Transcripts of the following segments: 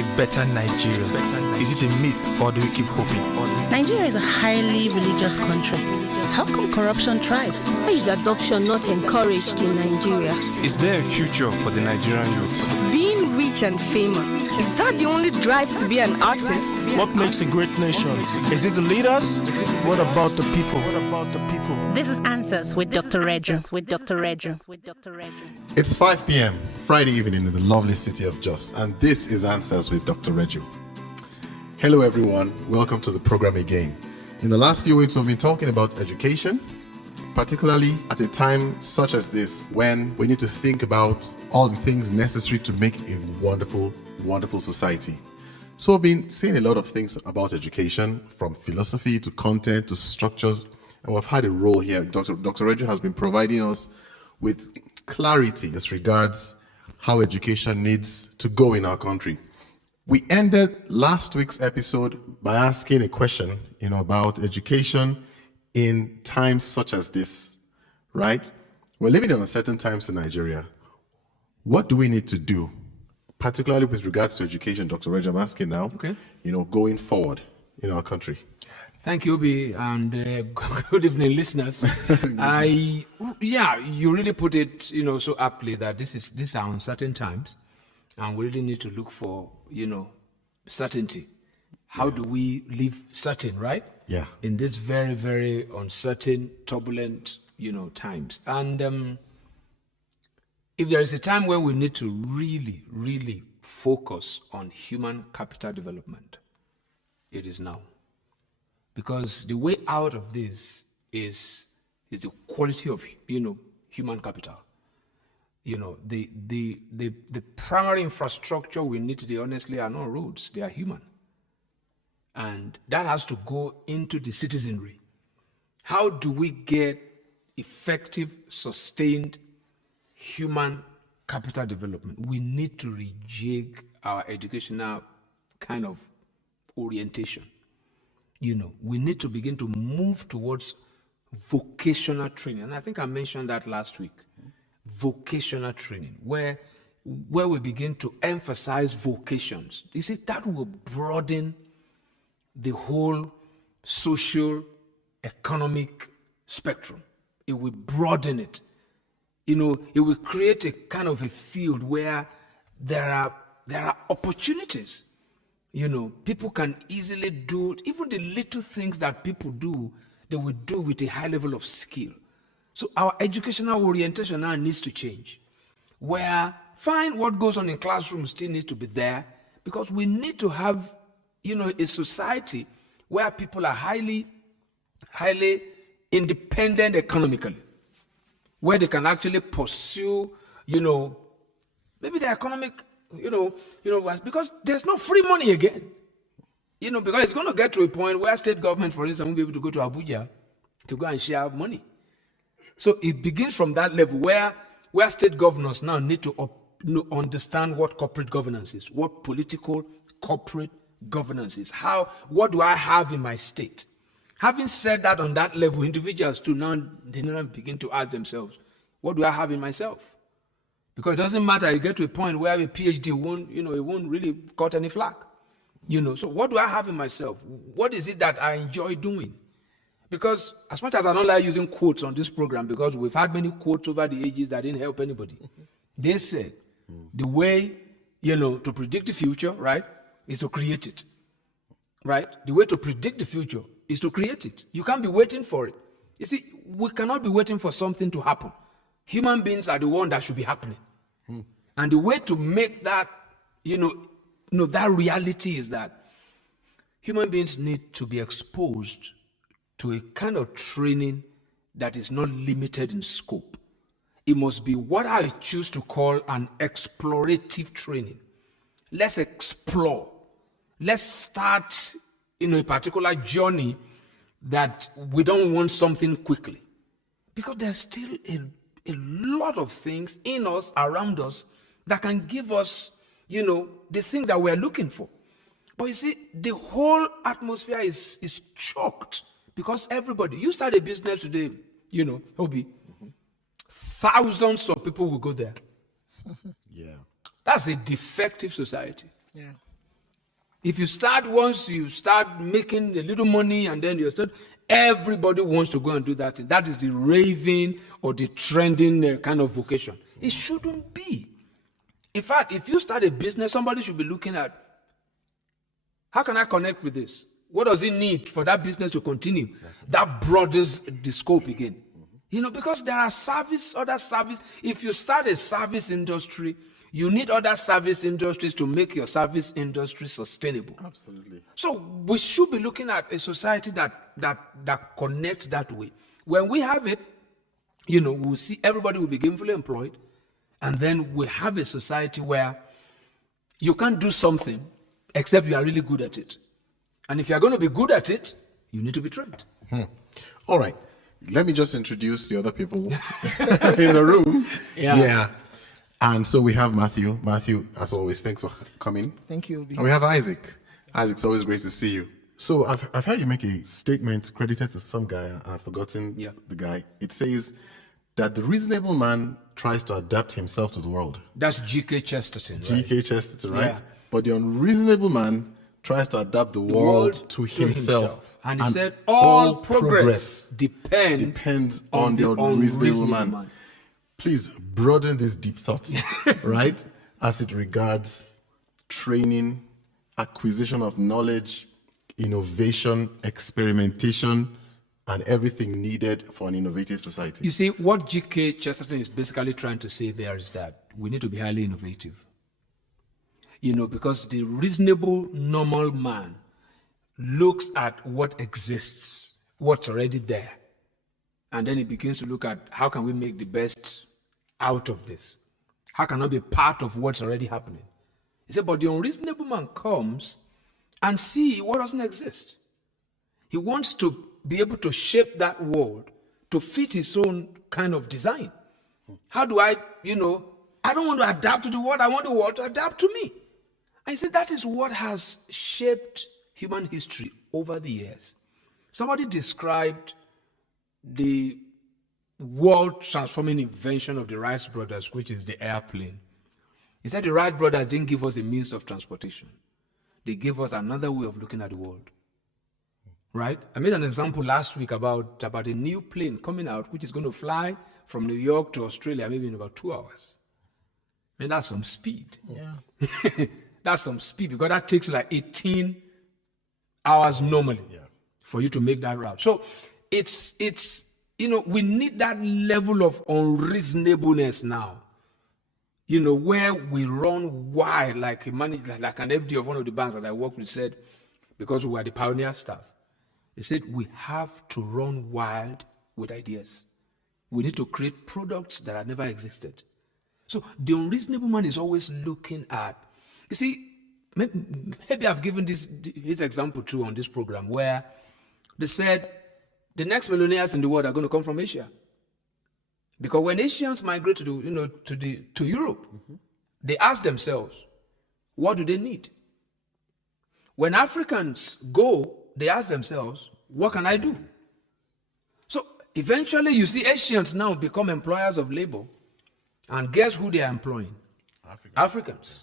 a better Nigeria? Is it a myth or do we keep hoping? Nigeria is a highly religious country. How come corruption thrives? Why is adoption not encouraged in Nigeria? Is there a future for the Nigerian youth? Being rich and famous, is that the only drive to be an artist? What makes a great nation? Is it the leaders? What about the people? This is Answers with Dr. Reju. It's 5 p.m. Friday evening in the lovely city of Jos, and this is Answers with Dr. Reju. Hello everyone, welcome to the program again. In the last few weeks, we've been talking about education, particularly at a time such as this, when we need to think about all the things necessary to make a wonderful, wonderful society. So we've been saying a lot of things about education, from philosophy to content to structures, and we've had a role here. Dr. Reju has been providing us with clarity as regards how education needs to go in our country. We ended last week's episode by asking a question, about education in times such as this, right? We're living in uncertain times in Nigeria. What do we need to do, particularly with regards to education, Dr. Reju? I'm asking now, going forward in our country. Thank you, Obi, and good evening, listeners. You really put it, so aptly that these are uncertain times, and we really need to look for, certainty. How do we live certain, right? Yeah. In this very, very uncertain, turbulent, times. And if there is a time where we need to really, really focus on human capital development, it is now. Because the way out of this is the quality of, human capital. The primary infrastructure we need today, honestly, are not roads, they are human. And that has to go into the citizenry. How do we get effective, sustained human capital development? We need to rejig our educational kind of orientation. We need to begin to move towards vocational training. And I think I mentioned that last week. Vocational training, where we begin to emphasize vocations. You see, that will broaden the whole social, economic spectrum. It will broaden it. It will create a kind of a field where there are opportunities. People can easily do even the little things that people do, they will do with a high level of skill. So our educational orientation now needs to change. Where what goes on in classrooms still needs to be there, because we need to have, a society where people are highly, highly independent economically, where they can actually pursue, maybe the economic, because there's no free money again. Because it's going to get to a point where state government, for instance, won't be able to go to Abuja to go and share money. So it begins from that level where state governors now need to understand what corporate governance is, what political corporate governance is. What do I have in my state? Having said that, on that level, individuals too now begin to ask themselves, what do I have in myself? Because it doesn't matter, you get to a point where a PhD won't really cut any flack. So what do I have in myself? What is it that I enjoy doing? Because as much as I don't like using quotes on this program, because we've had many quotes over the ages that didn't help anybody, they said the way, to predict the future, right, is to create it, right? The way to predict the future is to create it. You can't be waiting for it. You see, we cannot be waiting for something to happen. Human beings are the one that should be happening. And the way to make that, that reality is that human beings need to be exposed to a kind of training that is not limited in scope. It must be what I choose to call an explorative training. Let's explore. Let's start a particular journey that we don't want something quickly. Because there's still a lot of things in us, around us, that can give us, the thing that we're looking for. But you see, the whole atmosphere is choked. Because everybody, you start a business today, Obi, thousands of people will go there. Yeah. That's a defective society. Yeah. If you start once, you start making a little money, and then you start, everybody wants to go and do that. That is the raving or the trending kind of vocation. It shouldn't be. In fact, if you start a business, somebody should be looking at, how can I connect with this? What does it need for that business to continue? Exactly. That broadens the scope again. Because there are other service. If you start a service industry, you need other service industries to make your service industry sustainable. Absolutely. So we should be looking at a society that connects that way. When we have it, we'll see everybody will be gainfully employed, and then we have a society where you can't do something except you are really good at it. And if you're going to be good at it, you need to be trained. All right. Let me just introduce the other people in the room. Yeah. And so we have Matthew. Matthew, as always, thanks for coming. Thank you. And we have Isaac. Isaac, it's always great to see you. So I've heard you make a statement credited to some guy, and I've forgotten the guy. It says that the reasonable man tries to adapt himself to the world. That's G.K. Chesterton. Right? G.K. Chesterton, right? Yeah. But the unreasonable man tries to adapt the world to himself. And he said, all progress depends on the unreasonable man. Please broaden these deep thoughts, right? As it regards training, acquisition of knowledge, innovation, experimentation, and everything needed for an innovative society. You see, what G.K. Chesterton is basically trying to say there is that we need to be highly innovative. Because the reasonable, normal man looks at what exists, what's already there. And then he begins to look at how can we make the best out of this? How can I be part of what's already happening? He said, but the unreasonable man comes and see what doesn't exist. He wants to be able to shape that world to fit his own kind of design. How do I don't want to adapt to the world. I want the world to adapt to me. I said that is what has shaped human history over the years. Somebody described the world-transforming invention of the Wright brothers, which is the airplane. He said the Wright brothers didn't give us a means of transportation. They gave us another way of looking at the world. Right? I made an example last week about a new plane coming out, which is going to fly from New York to Australia maybe in about 2 hours. I mean, that's some speed. Yeah. That's some speed, because that takes like 18 hours normally for you to make that route. So it's we need that level of unreasonableness now, where we run wild, like an MD of one of the banks that I worked with said, because we were the pioneer staff, he said, we have to run wild with ideas. We need to create products that have never existed. So the unreasonable man is always looking at, you see, maybe I've given his example too on this program, where they said the next millionaires in the world are going to come from Asia. Because when Asians migrate to Europe, they ask themselves, what do they need? When Africans go, they ask themselves, what can I do? So eventually you see Asians now become employers of labor. And guess who they are employing? Africans.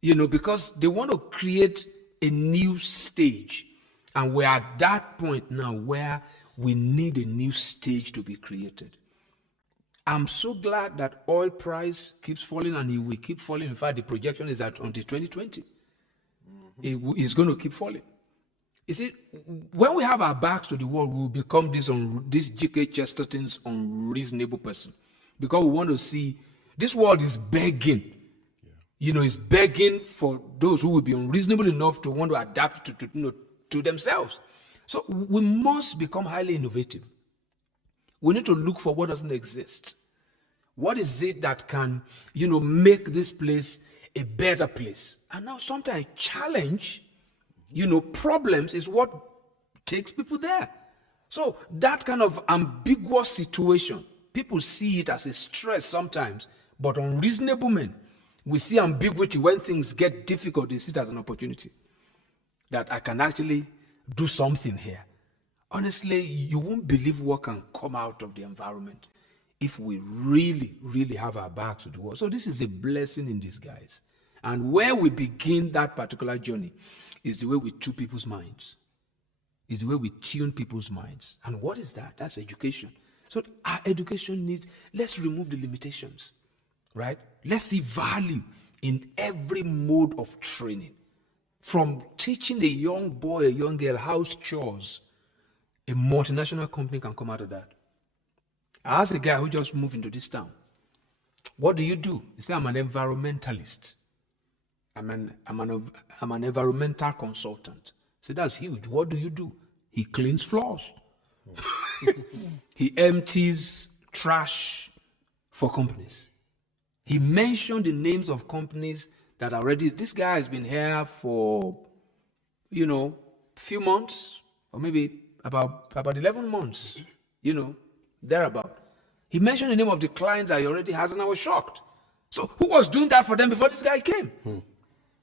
Because they want to create a new stage. And we're at that point now where we need a new stage to be created. I'm so glad that oil price keeps falling, and it will keep falling. In fact, the projection is that until 2020, it's going to keep falling. You see, when we have our backs to the wall, we will become this G.K. Chesterton's unreasonable person. Because we want to see, this world is begging. It's begging for those who will be unreasonable enough to want to adapt to themselves. So we must become highly innovative. We need to look for what doesn't exist. What is it that can, make this place a better place? And now sometimes challenge, problems is what takes people there. So that kind of ambiguous situation, people see it as a stress sometimes, but unreasonable men, we see ambiguity when things get difficult. They see it as an opportunity that I can actually do something here. Honestly, you won't believe what can come out of the environment if we really, really have our backs to the wall. So this is a blessing in disguise. And where we begin that particular journey is the way we tune people's minds. Is the way we tune people's minds. And what is that? That's education. So our education needs, let's remove the limitations, right? Let's see value in every mode of training. From teaching a young boy, a young girl house chores, a multinational company can come out of that. I asked a guy who just moved into this town, what do you do? He said, I'm an environmentalist. I'm an environmental consultant. So that's huge. What do you do? He cleans floors. He empties trash for companies. He mentioned the names of companies that are already, this guy has been here for, few months, or maybe about 11 months, thereabout. He mentioned the name of the clients that he already has, and I was shocked. So who was doing that for them before this guy came?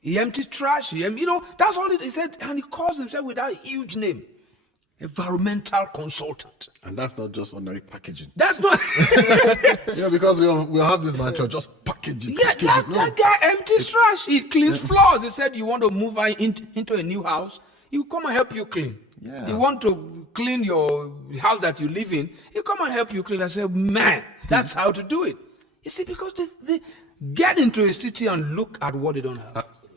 He emptied trash. That's all he said. And he calls himself with that huge name, environmental consultant. And that's not just ordinary packaging. That's not. Because we have this mantra, just package it. Yeah, that guy empties trash. He cleans floors. He said, you want to move into a new house, he'll come and help you clean. Yeah. You want to clean your house that you live in, he'll come and help you clean. I said, man, that's how to do it. You see, because they get into a city and look at what they don't have. Absolutely.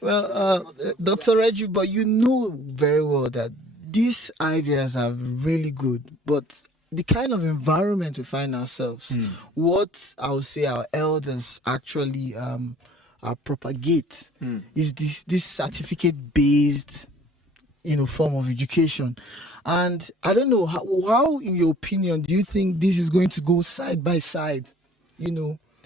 Well, Dr. Reggie, but you know very well that these ideas are really good, but the kind of environment we find ourselves, what I would say our elders actually propagate is this certificate-based, form of education. And I don't know, how, in your opinion, do you think this is going to go side by side,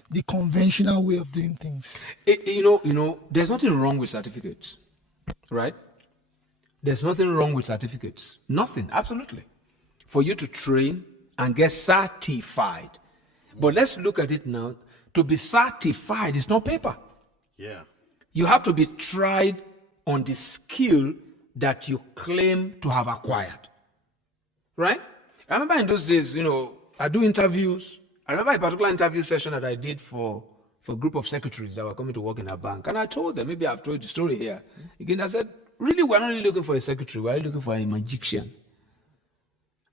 the conventional way of doing things? There's nothing wrong with certificates, right? There's nothing wrong with certificates. Nothing, absolutely. For you to train and get certified. But let's look at it now. To be certified is not paper. Yeah. You have to be tried on the skill that you claim to have acquired. Right? I remember in those days, I do interviews. I remember a particular interview session that I did for a group of secretaries that were coming to work in a bank. And I told them, maybe I've told the story here. Again, I said, really, we're not really looking for a secretary. We're really looking for a magician.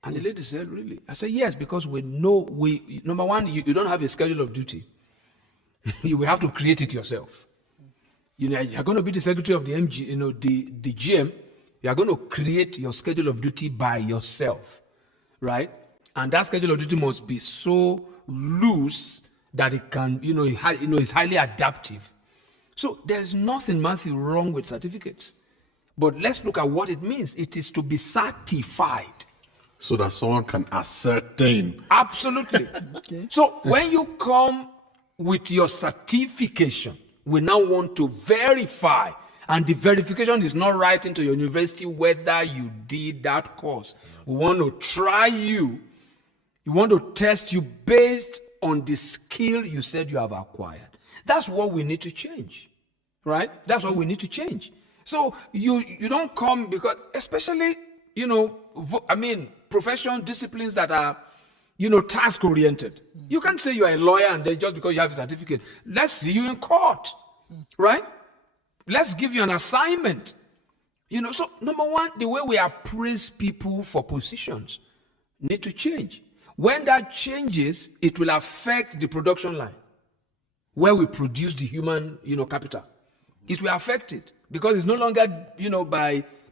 And the lady said, really? I said, yes, because we know, number one, you don't have a schedule of duty. You will have to create it yourself. You're going to be the secretary of the MG, the GM. You are going to create your schedule of duty by yourself, right? And that schedule of duty must be so loose that it can, it's highly adaptive. So there's nothing, Matthew, wrong with certificates. But let's look at what it means. It is to be certified. So that someone can ascertain. Absolutely. Okay. So when you come with your certification, we now want to verify. And the verification is not writing to your university whether you did that course. We want to try you. We want to test you based on the skill you said you have acquired. That's what we need to change. Right? That's what we need to change. So you don't come because, especially, professional disciplines that are, task-oriented. You can't say you're a lawyer and then just because you have a certificate, let's see you in court, right? Let's give you an assignment. So number one, the way we appraise people for positions need to change. When that changes, it will affect the production line where we produce the human, capital. It will affect it because it's no longer,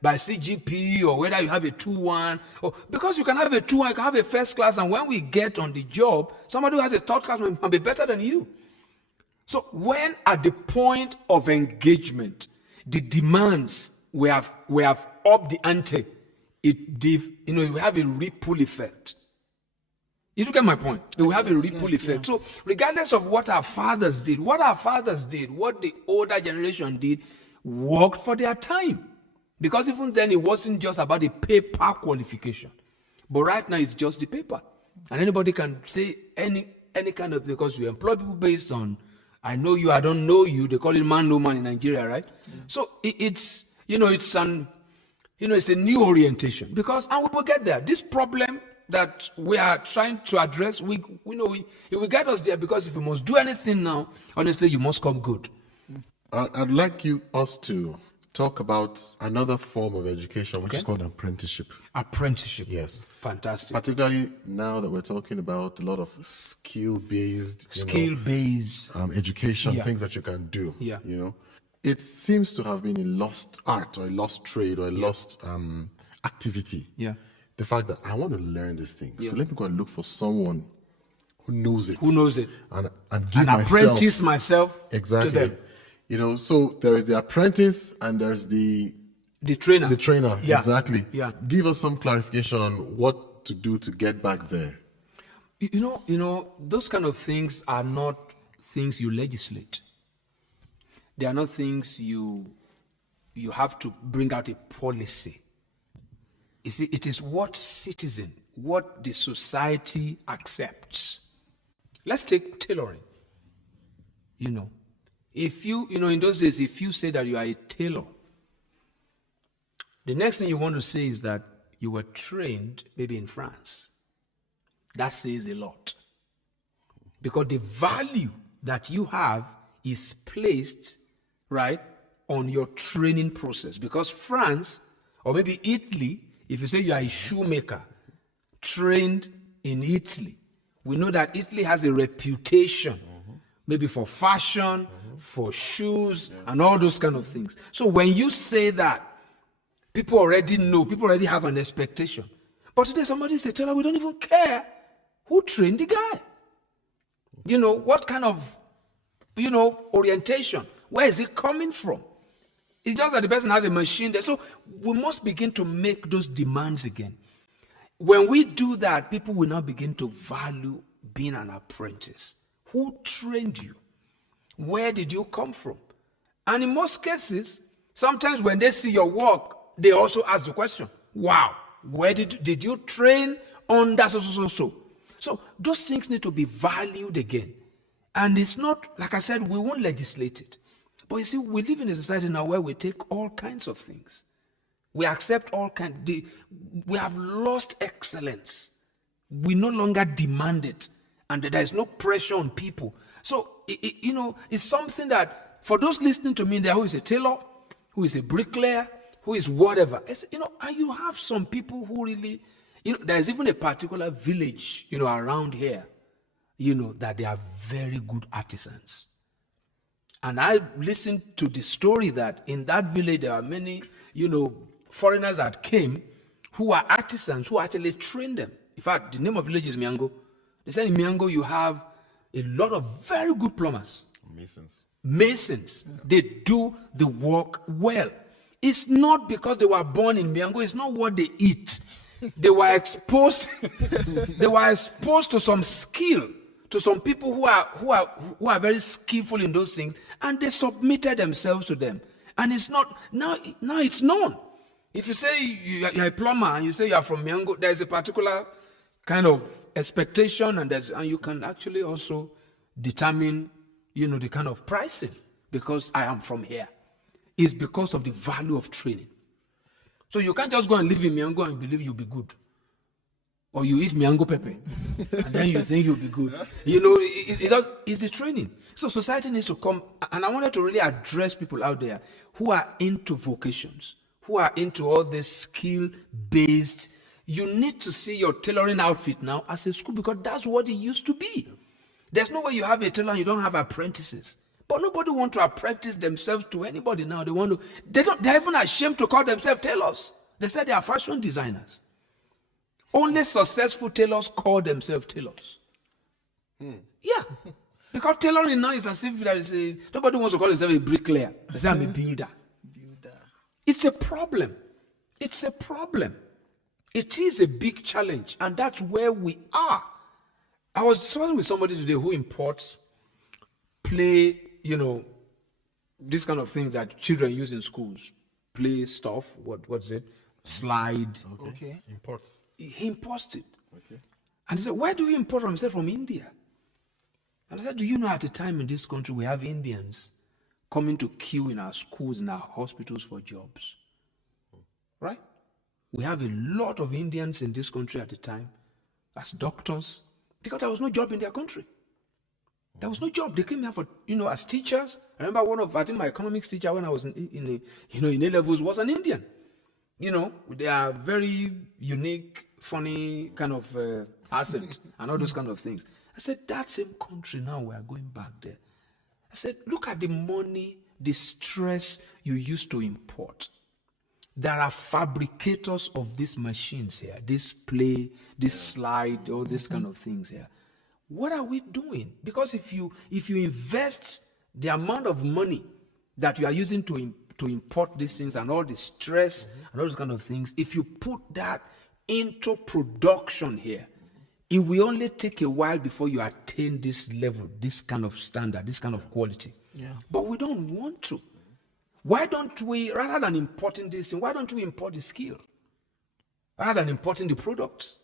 by CGP or whether you have a 2-1 or because you can have a 2-1, you can have a first class, and when we get on the job, somebody who has a third class might be better than you. So when at the point of engagement, the demands we have upped the ante, we have a ripple effect. You get my point? We will have a ripple effect. So regardless of what our fathers did, what the older generation did, worked for their time. Because even then, it wasn't just about the paper qualification. But right now, it's just the paper. And anybody can say any kind of, because we employ people based on, I know you, I don't know you. They call it man, no man in Nigeria, right? So it's a new orientation. Because, and we will get there. This problem that we are trying to address, it will get us there, because if you must do anything now, honestly, you must come good. I'd like us to talk about another form of education, which is called apprenticeship. Apprenticeship. Yes. Fantastic. Particularly now that we're talking about a lot of skill-based, education, things that you can do. Yeah. It seems to have been a lost art or a lost trade or a lost activity. Yeah. The fact that I want to learn this thing. So let me go and look for someone who knows it. And give apprentice myself exactly to them. So there is the apprentice and there's the trainer. The trainer, Yeah. exactly. Yeah. Give us some clarification on what to do to get back there. Those kind of things are not things you legislate. They are not things you have to bring out a policy. You see, it is what the society accepts. Let's take tailoring. If you, in those days, if you say that you are a tailor, the next thing you want to say is that you were trained maybe in France. That says a lot. Because the value that you have is placed, right, on your training process. Because France, or maybe Italy, if you say you are a shoemaker trained in Italy, we know that Italy has a reputation, maybe for fashion, for shoes, and all those kind of things. So when you say that, people already know, people already have an expectation. But today somebody says, "Taylor, we don't even care who trained the guy. What kind of, orientation? Where is it coming from?" It's just that the person has a machine there. So we must begin to make those demands again. When we do that, people will now begin to value being an apprentice. Who trained you? Where did you come from? And in most cases, sometimes when they see your work, they also ask the question, wow, where did you train under so? So those things need to be valued again. And it's not, like I said, we won't legislate it. But you see, we live in a society now where we take all kinds of things. We accept all kinds. We have lost excellence. We no longer demand it. And there is no pressure on people. So, it's something that, for those listening to me there who is a tailor, who is a bricklayer, who is whatever, and you have some people who really, there's even a particular village, around here, that they are very good artisans. And I listened to the story that in that village there are many, foreigners that came who are artisans who actually trained them. In fact, the name of the village is Miango. They said in Miango you have a lot of very good plumbers. Masons. Yeah. They do the work well. It's not because they were born in Miango. It's not what they eat. They were exposed. They were exposed to some skill, to some people who are very skillful in those things, and they submitted themselves to them. And it's not now it's known. If you say you're a plumber and you say you are from Miango, there's a particular kind of expectation, and you can actually also determine, the kind of pricing, because I am from here. It's because of the value of training. So you can't just go and live in Miango and believe you'll be good. Or you eat Miango pepper, and then you think you'll be good. It's the training. So society needs to come, and I wanted to really address people out there who are into vocations, who are into all this skill-based. You need to see your tailoring outfit now as a school, because that's what it used to be. There's no way you have a tailor and you don't have apprentices. But nobody wants to apprentice themselves to anybody now. They're even ashamed to call themselves tailors. They say they are fashion designers. Only successful tailors call themselves tailors. Yeah. Because tailoring now is as if there is nobody wants to call himself a bricklayer. They say, I'm a builder. It's a problem. It's a problem. It is a big challenge, and that's where we are. I was discussing with somebody today who imports play, these kind of things that children use in schools. Play stuff, what's it? Slide. Okay. Imports. He imports it. Okay. And he said, why do you import from? He said, from India. And I said, do you know at a time in this country we have Indians coming to queue in our schools, in our hospitals for jobs? Right? We have a lot of Indians in this country at the time as doctors, because there was no job in their country. There was no job. They came here for, as teachers. I remember I think my economics teacher when I was in A levels was an Indian. They are very unique, funny kind of accent and all those kind of things. I said, that same country now we are going back there. I said, look at the money, the stress you used to import. There are fabricators of these machines here, this play, this slide, all these kind of things here. What are we doing? Because if you invest the amount of money that you are using to import these things and all the stress and all those kind of things, if you put that into production here, it will only take a while before you attain this level, this kind of standard, this kind of quality. Yeah. But we don't want to. Why don't we, rather than importing this, why don't we import the skill? Rather than importing the products,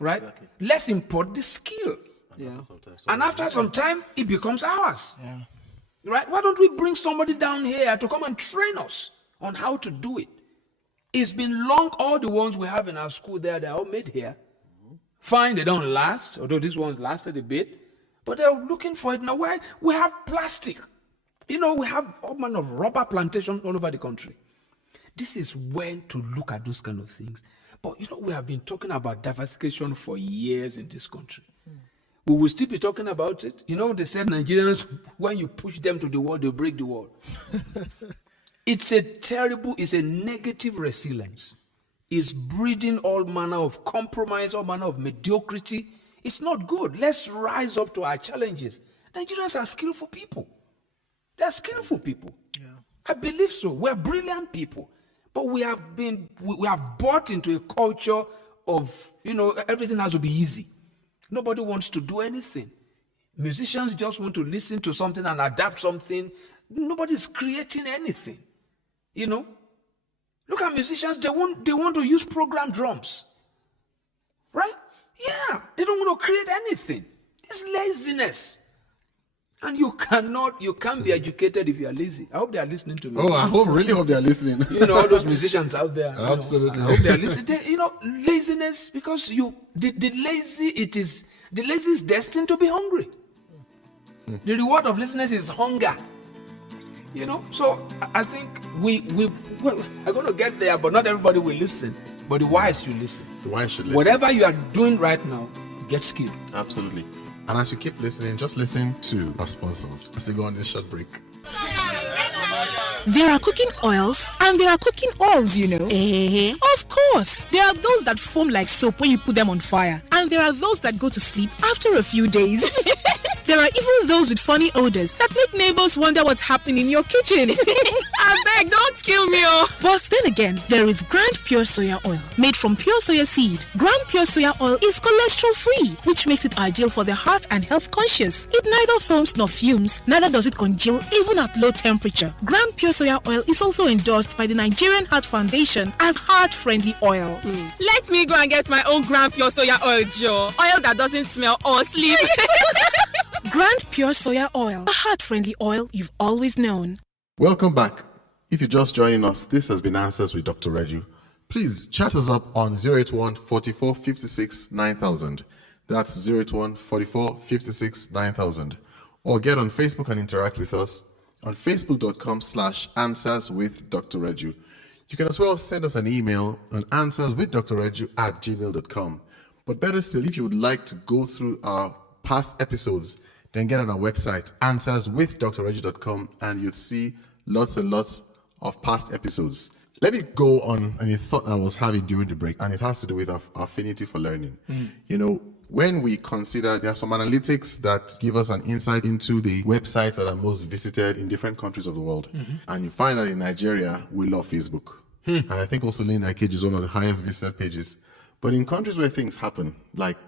right? Exactly. Let's import the skill. Yeah. And after some time, it becomes ours. Yeah. Right? Why don't we bring somebody down here to come and train us on how to do it? It's been long, all the ones we have in our school there, they're all made here. Fine, they don't last, although these ones lasted a bit. But they're looking for it now. Why? We have plastic. We have all manner of rubber plantation all over the country. This is when to look at those kind of things. But, we have been talking about diversification for years in this country. We will still be talking about it. They said Nigerians, when you push them to the wall, they break the wall. It's a negative resilience. It's breeding all manner of compromise, all manner of mediocrity. It's not good. Let's rise up to our challenges. Nigerians are skillful people. They're skillful people. Yeah. I believe so. We're brilliant people. But we have bought into a culture of, everything has to be easy. Nobody wants to do anything. Musicians just want to listen to something and adapt something. Nobody's creating anything. Look at musicians, they want to use programmed drums. Right? Yeah, they don't want to create anything. It's laziness. And you can't be educated if you are lazy. I hope they are listening to me. Oh, I really hope they are listening. All those musicians out there. Absolutely. I hope they are listening. Laziness, because the lazy is destined to be hungry. The reward of laziness is hunger. So I think we are going to get there, but not everybody will listen. But the wise should listen. The wise should listen. Whatever you are doing right now, get skilled. Absolutely. And as you keep listening, just listen to our sponsors as we go on this short break. There are cooking oils and there are cooking oils, Of course, there are those that foam like soap when you put them on fire, and there are those that go to sleep after a few days. There are even those with funny odors that make neighbors wonder what's happening in your kitchen. I beg, don't kill me, oh. But then again, there is Grand Pure Soya Oil, made from pure soya seed. Grand Pure Soya Oil is cholesterol-free, which makes it ideal for the heart and health conscious. It neither foams nor fumes, neither does it congeal even at low temperature. Grand Pure Soya Oil is also endorsed by the Nigerian Heart Foundation as heart-friendly oil. Let me go and get my own Grand Pure Soya Oil, Joe. Oil that doesn't smell or sleep. Grand Pure Soya Oil, a heart-friendly oil you've always known. Welcome back. If you're just joining us, this has been Answers with Dr. Reju. Please chat us up on 081 44 56 9000. That's 081 44 56 9000. Or get on Facebook and interact with us on facebook.com/answers with Dr. Reju. You can as well send us an email on answerswithdrreju@gmail.com. But better still, if you would like to go through our past episodes, then get on our website, answerswithdrreju.com, and you'll see lots and lots of past episodes. Let me go on a thought I was having during the break, and it has to do with our affinity for learning. When we consider, there are some analytics that give us an insight into the websites that are most visited in different countries of the world. And you find that in Nigeria, we love Facebook. And I think also Lena Cage is one of the highest visited pages. But in countries where things happen, like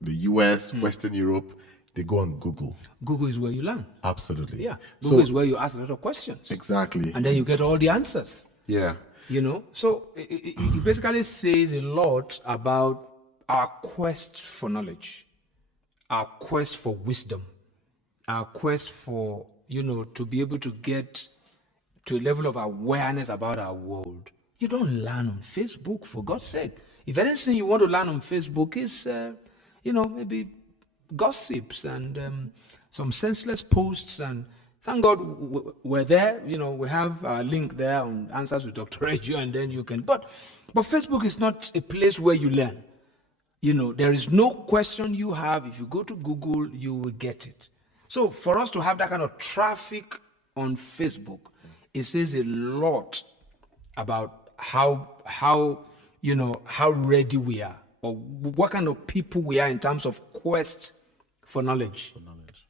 the US, Western Europe, they go on Google. Google is where you learn. Absolutely. Yeah. Google is where you ask a lot of questions. Exactly. And then you get all the answers. Yeah. So it basically says a lot about our quest for knowledge, our quest for wisdom, our quest for, to be able to get to a level of awareness about our world. You don't learn on Facebook, for God's sake. If anything you want to learn on Facebook is, maybe gossips and some senseless posts, and thank God we're there. We have a link there on Answers with Dr. Reju, and then you can. But Facebook is not a place where you learn. There is no question you have. If you go to Google, you will get it. So for us to have that kind of traffic on Facebook, it says a lot about how ready we are, or what kind of people we are in terms of quest for knowledge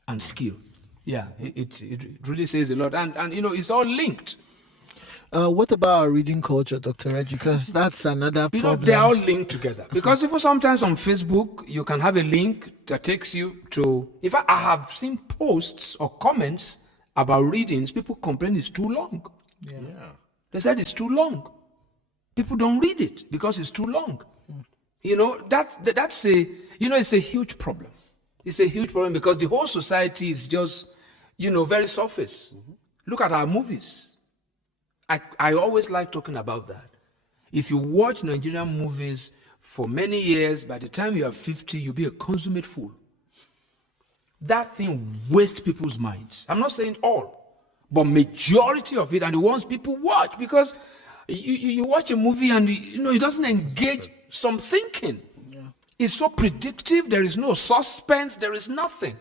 and skill. Yeah, it really says a lot, and it's all linked. What about our reading culture, Dr. Reggie? Because that's another problem. They're all linked together. Because even sometimes on Facebook, you can have a link that takes you to... In fact, I have seen posts or comments about readings. People complain it's too long. Yeah. They said it's too long. People don't read it because it's too long. That's it's a huge problem. It's a huge problem because the whole society is just, very surface. Look at our movies. I always like talking about that. If you watch Nigerian movies for many years, by the time you are 50, you'll be a consummate fool. That thing wastes people's minds. I'm not saying all, but majority of it, and the ones people watch, because you watch a movie and it doesn't engage some thinking. Yeah. It's so predictive. There is no suspense. There is nothing.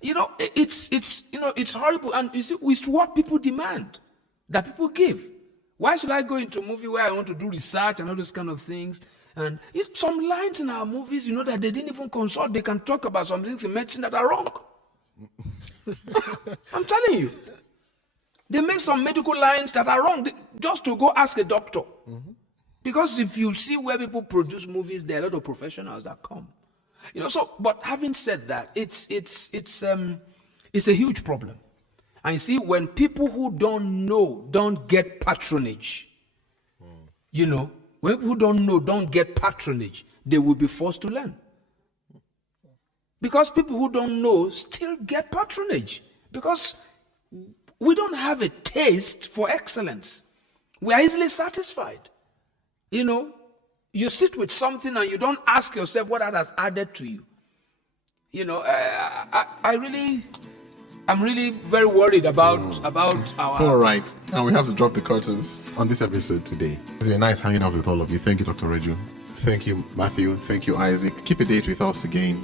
It's horrible, and it's what people demand. That people give. Why should I go into a movie where I want to do research and all those kind of things? And some lines in our movies, that they didn't even consult. They can talk about some things in medicine that are wrong. I'm telling you. They make some medical lines that are wrong just to go ask a doctor. Mm-hmm. Because if you see where people produce movies, there are a lot of professionals that come. But having said that, it's a huge problem. And you see, when people who don't know don't get patronage, when people who don't know don't get patronage, they will be forced to learn. Because people who don't know still get patronage. Because we don't have a taste for excellence. We are easily satisfied. You sit with something and you don't ask yourself what that has added to you. I'm really very worried about our... All right. Now we have to drop the curtains on this episode today. It's been nice hanging out with all of you. Thank you, Dr. Reju. Thank you, Matthew. Thank you, Isaac. Keep a date with us again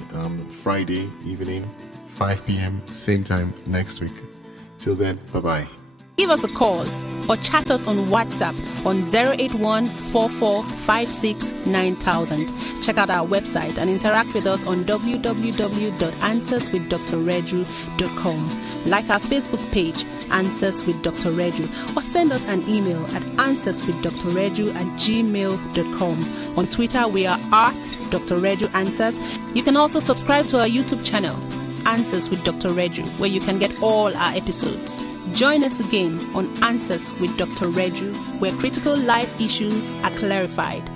Friday evening, 5 p.m., same time next week. Till then, bye-bye. Give us a call or chat us on WhatsApp on 081-4456-9000. Check out our website and interact with us on www.answerswithdrreju.com. Like our Facebook page, Answers with Dr. Reju, or send us an email at answerswithdrreju@gmail.com. On Twitter, we are @Dr. Reju Answers. You can also subscribe to our YouTube channel, Answers with Dr. Reju, where you can get all our episodes. Join us again on Answers with Dr. Reju, where critical life issues are clarified.